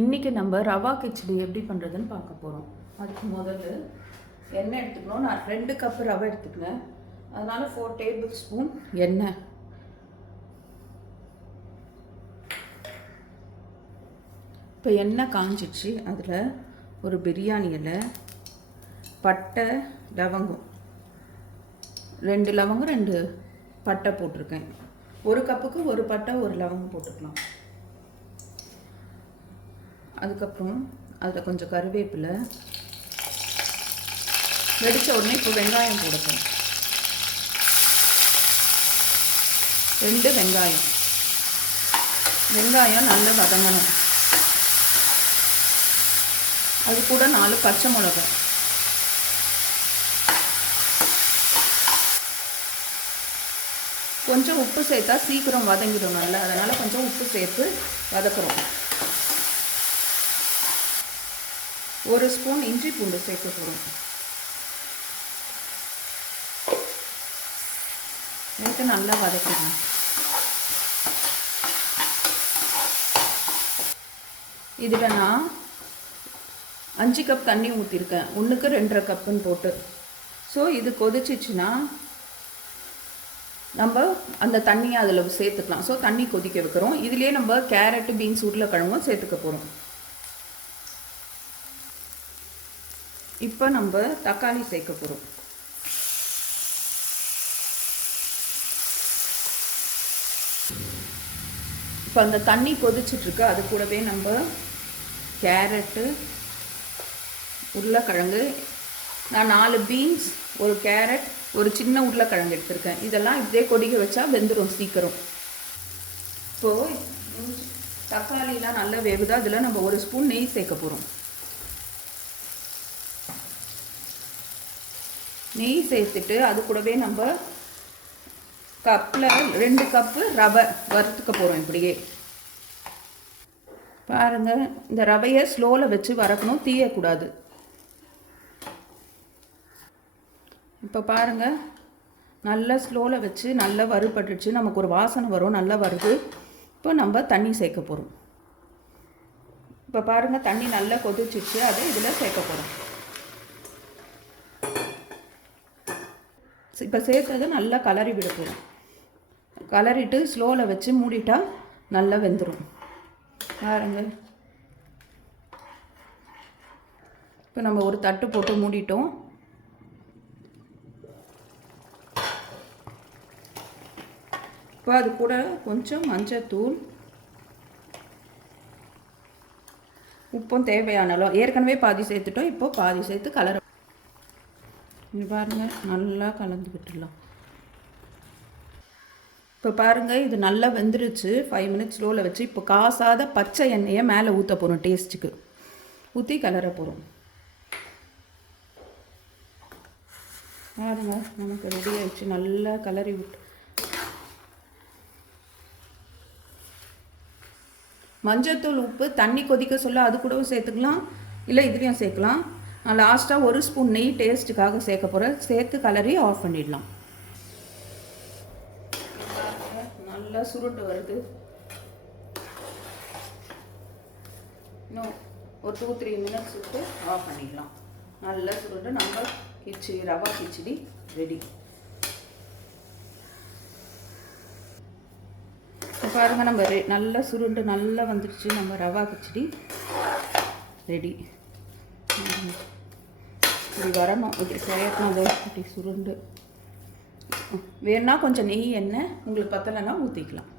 இன்றைக்கி நம்ம ரவா கிச்சடி எப்படி பண்ணுறதுன்னு பார்க்க போகிறோம். அதுக்கு முதல்ல எண்ணெய் எடுத்துக்கணும். நான் 2 கப்பு ரவை எடுத்துக்கிறேன், அதனால் 4 டேபிள் ஸ்பூன் எண்ணெய். இப்போ எண்ணெய் காஞ்சிச்சு. அதில் ஒரு பிரியாணி இலை, பட்டை, லவங்கம், 2 லவங்கம் 2 பட்டை போட்டிருக்கேன். 1 கப்புக்கு 1 பட்டை 1 லவங்கம் போட்டுக்கலாம். அதுக்கப்புறம் அதில் கொஞ்சம் கருவேப்பிலை வெடித்த உடனே இப்போ வெங்காயம் போடுறோம். 2 வெங்காயம். வெங்காயம் நல்லா வதங்கணும். அது கூட 4 பச்சை மிளகாய். கொஞ்சம் உப்பு சேர்த்தா சீக்கிரம் வதங்கிடும் நல்லா, அதனால் கொஞ்சம் உப்பு சேர்த்து வதக்குறோம். 1 ஸ்பூன் இஞ்சி பூண்டு சேர்க்க போகிறோம். சேர்த்து நல்லா வதக்கிடணும். இதில் நான் 5 கப் தண்ணி ஊற்றிருக்கேன், 1க்கு 2.5 கப்புன்னு போட்டு. ஸோ இது கொதிச்சிச்சுன்னா நம்ம அந்த தண்ணியை அதில் சேர்த்துக்கலாம். ஸோ தண்ணி கொதிக்க வைக்கிறோம். இதுலேயே நம்ம கேரட்டு, பீன்ஸ், உருளைக்கிழங்கும் சேர்த்துக்க போகிறோம். இப்போ நம்ம தக்காளி சேர்க்க போகிறோம். இப்போ அந்த தண்ணி கொதிச்சிட்ருக்கு. அது கூடவே நம்ம கேரட்டு, உருளைக்கிழங்கு, நான் 4 பீன்ஸ், 1 கேரட், ஒரு சின்ன உருளைக்கிழங்கு எடுத்திருக்கேன். இதெல்லாம் இப்படியே கொதிக்க வச்சா வெந்துடும் சீக்கிரம். இப்போது தக்காளிலாம் நல்லா வேகுதா. அதில் நம்ம 1 ஸ்பூன் நெய் சேர்க்க போகிறோம். நெய் சேர்த்துட்டு அது கூடவே நம்ம கப்பில் 2 கப்பு ரவை வறுத்துக்க போகிறோம். இப்படியே பாருங்கள், இந்த ரவையை ஸ்லோவில் வச்சு வறுக்கணும், தீயக்கூடாது. இப்போ பாருங்கள், நல்லா ஸ்லோவில் வச்சு நல்லா வறுபட்டுச்சு. நமக்கு ஒரு வாசனை வரும், நல்லா வருது. இப்போ நம்ம தண்ணி சேர்க்க போகிறோம். இப்போ பாருங்கள், தண்ணி நல்லா கொதிச்சிச்சு. அதை இதில் சேர்க்க போகிறோம். இப்போ சேர்த்தது நல்லா கலரி விட போகிறோம். கலரிட்டு ஸ்லோவில் வச்சு மூடிட்டா நல்லா வெந்துடும். பாருங்க, இப்போ நம்ம ஒரு தட்டு போட்டு மூடிட்டோம். இப்போ அது கூட கொஞ்சம் மஞ்சத்தூள், உப்பும் தேவையான அளவு. ஏற்கனவே பாதி சேர்த்துட்டோம், இப்போ பாதி சேர்த்து கலர. இது பாருங்கள், நல்லா கலந்து விட்டுடலாம். இப்போ பாருங்கள், இது நல்லா வெந்துருச்சு. 5 மினிட்ஸ் ஸ்லோவில் வச்சு இப்போ காசாத பச்சை எண்ணெயை மேலே ஊற்ற போகிறோம். டேஸ்ட்டுக்கு ஊற்றி கலர போகிறோம். பாருங்கள், நமக்கு ரெடி ஆகிடுச்சு. நல்லா கலரி விட்டு மஞ்சத்தூள், உப்பு, தண்ணி கொதிக்க சொல்ல அது கூடவும் சேர்த்துக்கலாம், இல்லை இதுலேயும் சேர்க்கலாம். நான் லாஸ்ட்டாக 1 ஸ்பூன் நெய் டேஸ்ட்டுக்காக சேர்க்க போகிறேன். சேர்த்து கலரி ஆஃப் பண்ணிடலாம். நல்லா சுருட்டு வருது. இன்னும் ஒரு 2-3 மினிட்ஸ் விட்டு ஆஃப் பண்ணிடலாம். நல்லா சுருட்டு நம்ம ரவா கிச்சடி ரெடி. பாருங்கள், நம்ம நல்லா சுருண்டு நல்லா வந்துடுச்சு. நம்ம ரவா கிச்சடி ரெடி. இப்படி வரணும், இப்படி சேர்க்கணும். அதை இப்படி சுருண்டு வேணுன்னா கொஞ்சம் நெய் எண்ணெய் உங்களுக்கு பத்தலைன்னா ஊற்றிக்கலாம்.